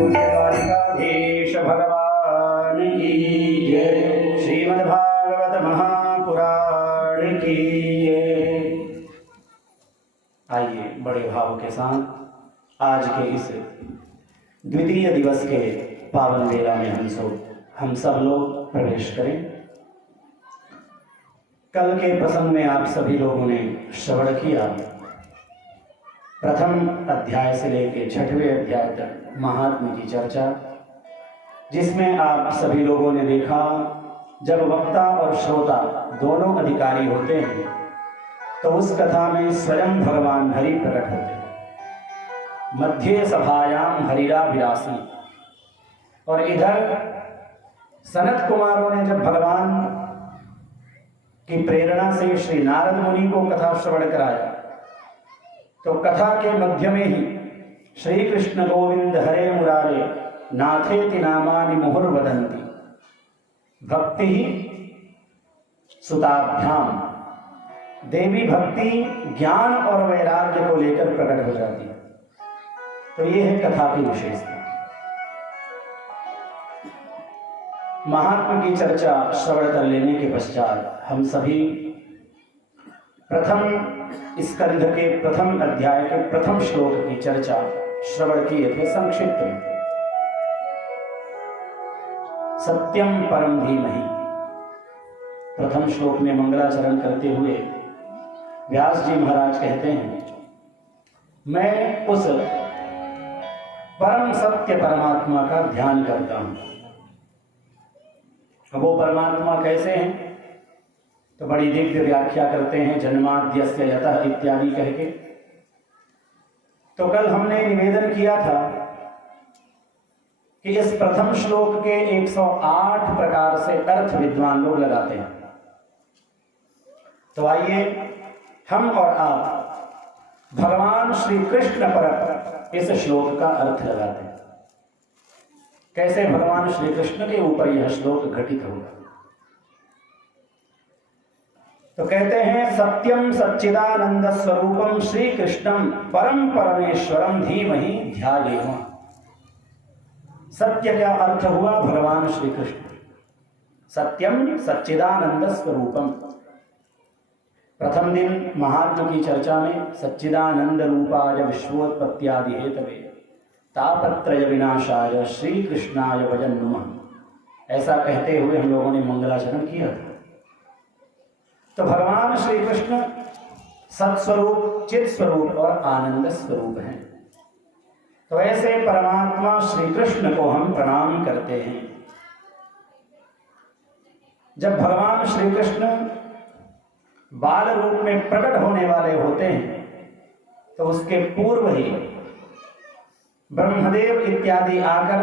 श्रीकालिकाधीश भगवान की जय। श्रीमद्भागवत महापुराण की जय। आइए बड़े भाव के साथ आज के इस द्वितीय दिवस के पावन मेला में हम सब लोग प्रवेश करें। कल के प्रसंग में आप सभी लोगों ने श्रवण किया। प्रथम अध्याय से लेकर छठवें अध्याय तक महात्म्य की चर्चा, जिसमें आप सभी लोगों ने देखा जब वक्ता और श्रोता दोनों अधिकारी होते हैं तो उस कथा में स्वयं भगवान हरि प्रकट होते हैं। मध्य सभायाम हरिरा विरासी, और इधर सनत कुमारों ने जब भगवान की प्रेरणा से श्री नारद मुनि को कथा श्रवण कराया तो कथा के मध्य में ही श्री कृष्ण गोविंद हरे मुरारे नाथेति नामानि मुहुर्वदन्ति भक्ति ही सुताभ्याम। देवी भक्ति ज्ञान और वैराग्य को लेकर प्रकट हो जाती है। तो ये है कथा की विशेषता। महात्मा की चर्चा श्रवण कर लेने के पश्चात हम सभी प्रथम स्कंध के प्रथम अध्याय के प्रथम श्लोक की चर्चा श्रवण किए थे संक्षिप्त में। सत्यम परम धीमहि प्रथम श्लोक में मंगलाचरण करते हुए व्यास जी महाराज कहते हैं, मैं उस परम सत्य परमात्मा का ध्यान करता हूं। वो परमात्मा कैसे हैं तो बड़ी दिव्य व्याख्या करते हैं, जन्माद्यस्य यतः इत्यादि कह के। तो कल हमने निवेदन किया था कि इस प्रथम श्लोक के 108 प्रकार से अर्थ विद्वान लोग लगाते हैं। तो आइए हम और आप भगवान श्री कृष्ण पर इस श्लोक का अर्थ लगाते हैं। कैसे भगवान श्री कृष्ण के ऊपर यह श्लोक घटित होगा। तो कहते हैं, सत्यम सच्चिदानंद स्वरूपम श्री कृष्णम परम परमेश्वरम धीमहि ध्यायेम। सत्य क्या अर्थ हुआ? भगवान श्री कृष्ण। सत्यम सच्चिदानंद स्वरूपम। प्रथम दिन महात्म्य की चर्चा में सच्चिदानंद रूपाय विश्वोत्पत्त्यादि हेतवे तापत्रय विनाशाय श्री कृष्णाय भजन नुमः, ऐसा कहते हुए हम लोगों ने मंगलाचरण किया था। तो भगवान श्री कृष्ण सत्स्वरूप, चित स्वरूप और आनंद स्वरूप हैं। तो ऐसे परमात्मा श्री कृष्ण को हम प्रणाम करते हैं। जब भगवान श्री कृष्ण बाल रूप में प्रकट होने वाले होते हैं तो उसके पूर्व ही ब्रह्मदेव इत्यादि आकर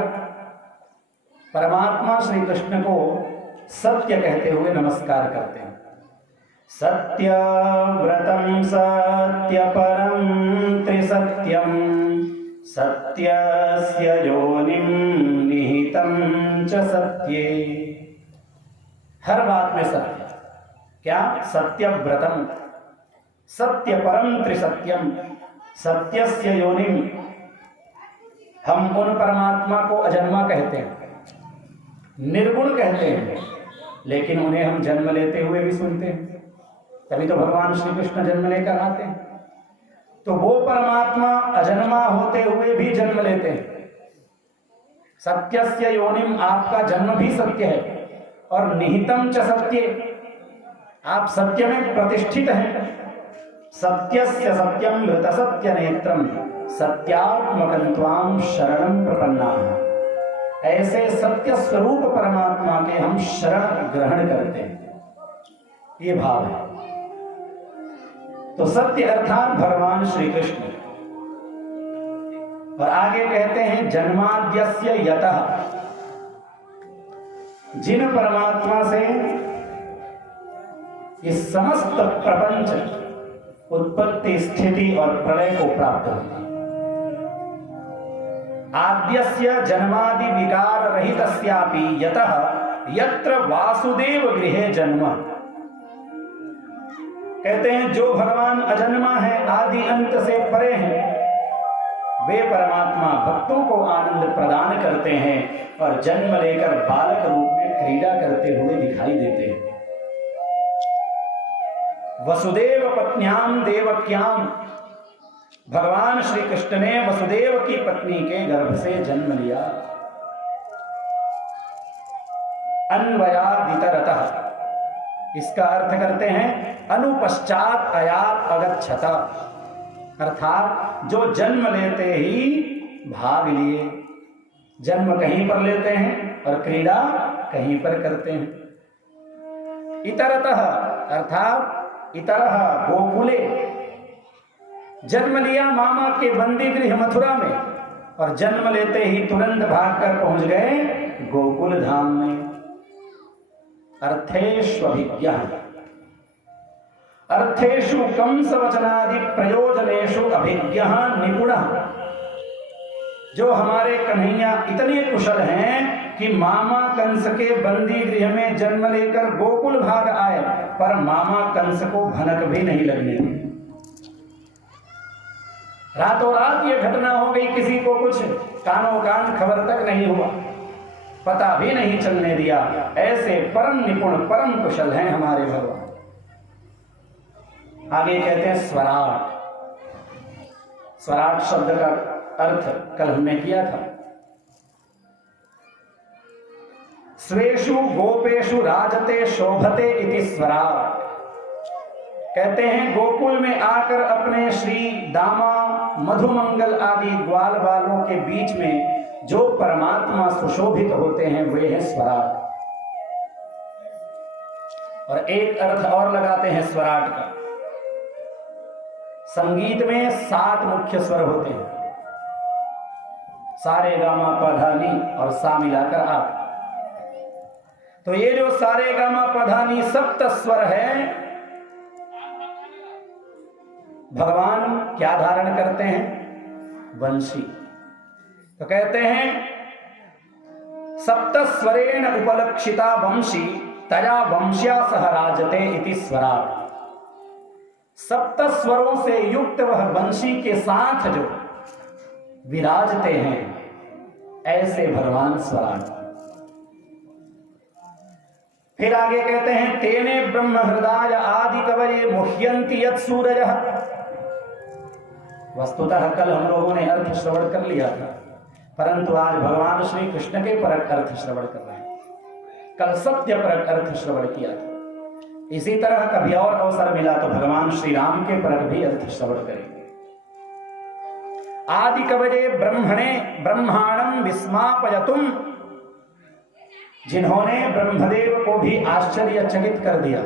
परमात्मा श्री कृष्ण को सत्य कहते हुए नमस्कार करते हैं। सत्यव्रतं सत्यपरं त्रिसत्यं सत्यस्य योनिं निहितं च सत्ये। हर बात में सत्य। क्या? सत्यव्रतं सत्यपरं त्रिसत्यं सत्यस्य योनिं। हम उन परमात्मा को अजन्मा कहते हैं, निर्गुण कहते हैं, लेकिन उन्हें हम जन्म लेते हुए भी सुनते हैं। तभी तो भगवान श्री कृष्ण जन्म लेकर आते हैं। तो वो परमात्मा अजन्मा होते हुए भी जन्म लेते हैं। सत्यस्य योनिम, आपका जन्म भी सत्य है, और निहितम च सत्ये, आप सत्य में प्रतिष्ठित हैं। सत्यस्य सत्यम मृत सत्य नेत्रम सत्यात्मकं त्वां शरणं प्रपन्नाः। ऐसे सत्य स्वरूप परमात्मा के हम शरण ग्रहण करते हैं। ये भाव है। तो सत्य अर्थात भगवान श्री कृष्ण। और आगे कहते हैं, जन्माद्यस्य यतः, जिन परमात्मा से इस समस्त प्रपंच उत्पत्ति, स्थिति और प्रलय को प्राप्त होती है। आद्यस्य जन्मादि विकार रहितस्यापि यतः यत्र वासुदेव गृहे जन्म। कहते हैं जो भगवान अजन्मा है, आदि अंत से परे हैं, वे परमात्मा भक्तों को आनंद प्रदान करते हैं और जन्म लेकर बालक रूप में क्रीड़ा करते हुए दिखाई देते हैं। वसुदेव पत्न्याम देवक्याम, भगवान श्री कृष्ण ने वसुदेव की पत्नी के गर्भ से जन्म लिया। अन्वयादितरतः, इसका अर्थ करते हैं अनुपश्चात अयात अगच्छता, अर्थात जो जन्म लेते ही भाग लिए। जन्म कहीं पर लेते हैं और क्रीड़ा कहीं पर करते हैं। इतरतः अर्थात इतरः गोकुले, जन्म लिया मामा के बंदी गृह मथुरा में और जन्म लेते ही तुरंत भागकर पहुंच गए गोकुल धाम में। अर्थेष्वभिज्ञः, अर्थेषु कंस वचनादि प्रयोजनेषु अभिज्ञः निपुणः, जो हमारे कन्हैया इतने कुशल हैं कि मामा कंस के बंदी गृह में जन्म लेकर गोकुल भाग आए, पर मामा कंस को भनक भी नहीं लगने दी। रातों रात ये घटना हो गई, किसी को कुछ कानों कान खबर तक नहीं हुआ, पता भी नहीं चलने दिया। ऐसे परम निपुण परम कुशल हैं हमारे भगवान। आगे कहते हैं स्वराट। स्वराट शब्द का अर्थ कल हमने किया था। स्वेषु गोपेषु राजते शोभते इति स्वराट, कहते हैं गोकुल में आकर अपने श्री दामा मधुमंगल आदि ग्वाल बालों के बीच में जो परमात्मा सुशोभित होते हैं वे हैं स्वराट। और एक अर्थ और लगाते हैं स्वराट का। संगीत में 7 मुख्य स्वर होते हैं, सारे गामा पधा नी और सा मिलाकर 8। तो ये जो सारे गामा पधा नी सप्त स्वर है, भगवान क्या धारण करते हैं? वंशी। तो कहते हैं सप्त स्वरेण उपलक्षिता वंशी तया वंश्या सह राजते इति स्वराट। 7 स्वरों से युक्त वह वंशी के साथ जो विराजते हैं, ऐसे भगवान स्वराट। फिर आगे कहते हैं तेने ब्रह्म हृदय आदि कवये मुह्यन्ति यत् सूरजः। वस्तुतः कल हम लोगों ने अर्थ श्रवण कर लिया था, परंतु आज भगवान श्री कृष्ण के परक अर्थ श्रवण कर रहे हैं। कल सत्य परक अर्थ श्रवण किया था। इसी तरह कभी और अवसर मिला तो भगवान श्री राम के परक भी अर्थ श्रवण करेंगे। आदि कवये ब्रह्मणे ब्रह्मांडम विस्मापयतुम, जिन्होंने ब्रह्मदेव को भी आश्चर्यचकित कर दिया,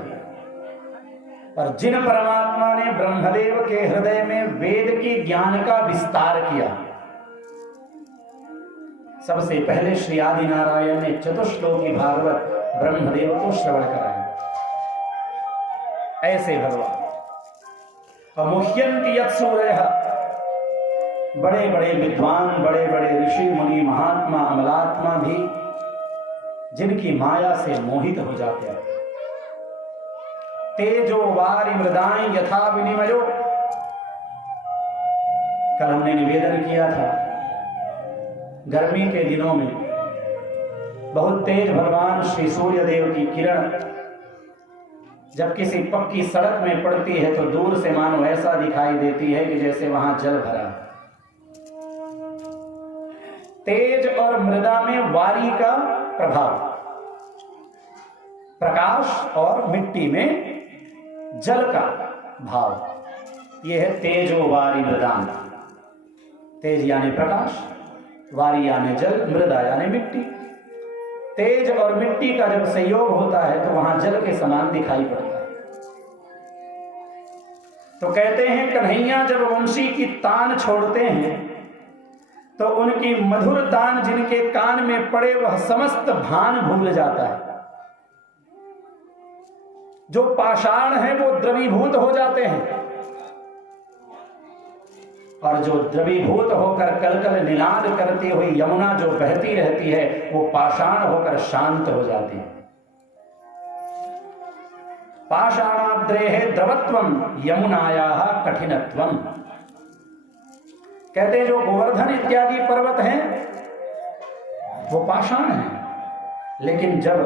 और जिन परमात्मा ने ब्रह्मदेव के हृदय में वेद के ज्ञान का विस्तार किया। सबसे पहले श्री आदि नारायण ने चतुश्लोकी भागवत ब्रह्मदेव को श्रवण कराया। ऐसे भगवान। और मुह्यन्ति यत् सूरयः, बड़े बड़े विद्वान, बड़े बड़े ऋषि मुनि महात्मा अमलात्मा भी जिनकी माया से मोहित हो जाते हैं। तेजो वारि मृदाई यथा विनिमयो, कल हमने निवेदन किया था, गर्मी के दिनों में बहुत तेज भगवान श्री सूर्य देव की किरण जब किसी पक्की सड़क में पड़ती है तो दूर से मानो ऐसा दिखाई देती है कि जैसे वहां जल भरा। तेज और मृदा में वारी का प्रभाव, प्रकाश और मिट्टी में जल का भाव, यह है तेजो वारी मृदान। तेज यानी प्रकाश, वारी यानी जल, मृदा यानी मिट्टी। तेज और मिट्टी का जब संयोग होता है तो वहां जल के समान दिखाई पड़ता है। तो कहते हैं कन्हैया जब वंशी की तान छोड़ते हैं तो उनकी मधुर तान जिनके कान में पड़े वह समस्त भान भूल जाता है। जो पाषाण है वो द्रवीभूत हो जाते हैं, और जो द्रवीभूत होकर कलकल निनाद करती हुई यमुना जो बहती रहती है वो पाषाण होकर शांत हो जाती है। पाषाणाद्रेः द्रवत्वं यमुनायाः कठिनत्वं। कहते हैं जो गोवर्धन इत्यादि पर्वत हैं वो पाषाण हैं, लेकिन जब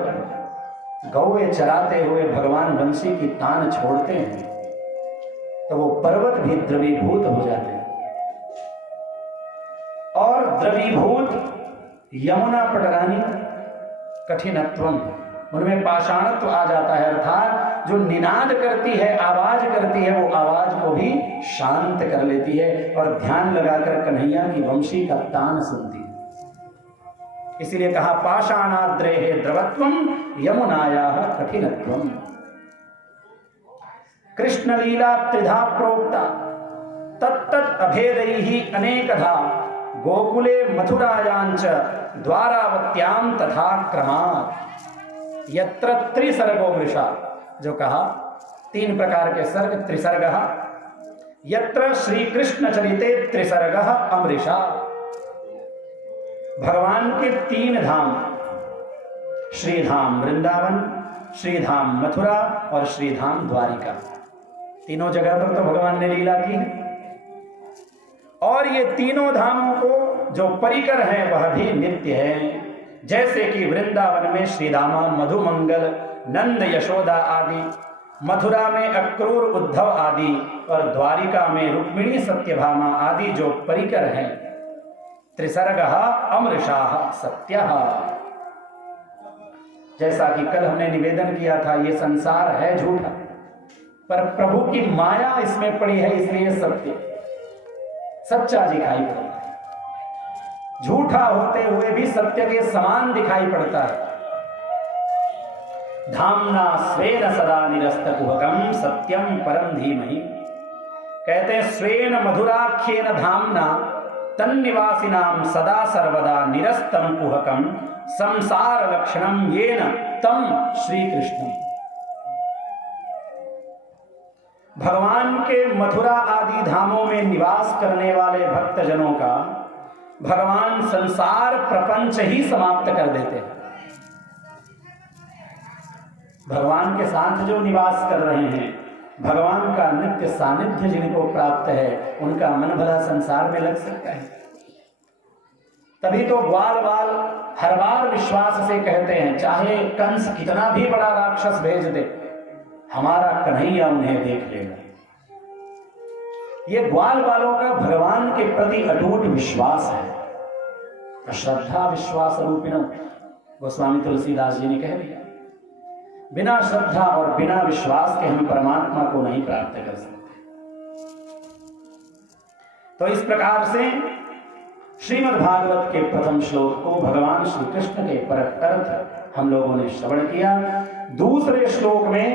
गौए चराते हुए भगवान बंसी की तान छोड़ते हैं तो वो पर्वत भी द्रवीभूत हो जाते हैं। और द्रवीभूत यमुना पटरानी कठिनत्वम, उनमें पाषाणत्व आ जाता है, अर्थात जो निनाद करती है, आवाज करती है, वो आवाज को भी शांत कर लेती है और ध्यान लगाकर कन्हैया की वंशी का तान सुनती है। इसीलिए कहा पाषाणाद्रेहे द्रवत्वम यमुनायाः कठिनत्वम। कृष्ण लीला त्रिधा प्रोक्ता तत्तत् अभेदैहि अनेकधा गोकुले मथुरायाञ्च द्वारावत्याम तथा क्रमात्। यत्र त्रिसर्गो मृषा, जो कहा 3 प्रकार के सर्ग, त्रिसर्गः। यत्र श्री कृष्ण चरिते त्रिसर्गः अमृषा, भगवान के 3 धाम, श्रीधाम वृंदावन, श्रीधाम मथुरा और श्रीधाम द्वारिका, तीनों जगह पर तो भगवान ने लीला की। और ये तीनों धामों को जो परिकर है वह भी नित्य है। जैसे कि वृंदावन में श्रीदामा मधुमंगल नंद यशोदा आदि, मथुरा में अक्रूर उद्धव आदि और द्वारिका में रुक्मिणी सत्यभामा आदि जो परिकर हैं। त्रिसर्गः अमृषाः सत्यः। जैसा कि कल हमने निवेदन किया था, ये संसार है झूठा, पर प्रभु की माया इसमें पड़ी है, इसलिए सत्य सच्चा दिखाई पड़ता है। झूठा होते हुए भी सत्य के समान दिखाई पड़ता है। धामना स्वेन सदा निरस्तकुहकम सत्यम परम धीमहि। कहते हैं स्वेन मधुराख्येन धामना तन्निवासिनाम सदा सर्वदा निरस्तम कुहकम संसार लक्षणम येन तम श्री कृष्णम। भगवान के मथुरा आदि धामों में निवास करने वाले भक्तजनों का भगवान संसार प्रपंच ही समाप्त कर देते हैं। भगवान के साथ जो निवास कर रहे हैं, भगवान का नित्य सानिध्य जिनको प्राप्त है, उनका मन भला संसार में लग सकता है। तभी तो ग्वाल बाल हर बार विश्वास से कहते हैं, चाहे कंस कितना भी बड़ा राक्षस भेज दे, हमारा कन्हैया उन्हें देख लेगा। ये ग्वाल बालों का भगवान के प्रति अटूट विश्वास है। श्रद्धा विश्वास रूपिण, गोस्वामी तुलसीदास जी ने कह दिया, बिना श्रद्धा और बिना विश्वास के हम परमात्मा को नहीं प्राप्त कर सकते। तो इस प्रकार से श्रीमद् भागवत के प्रथम श्लोक को भगवान श्री कृष्ण के परक अर्थ हम लोगों ने श्रवण किया। दूसरे श्लोक में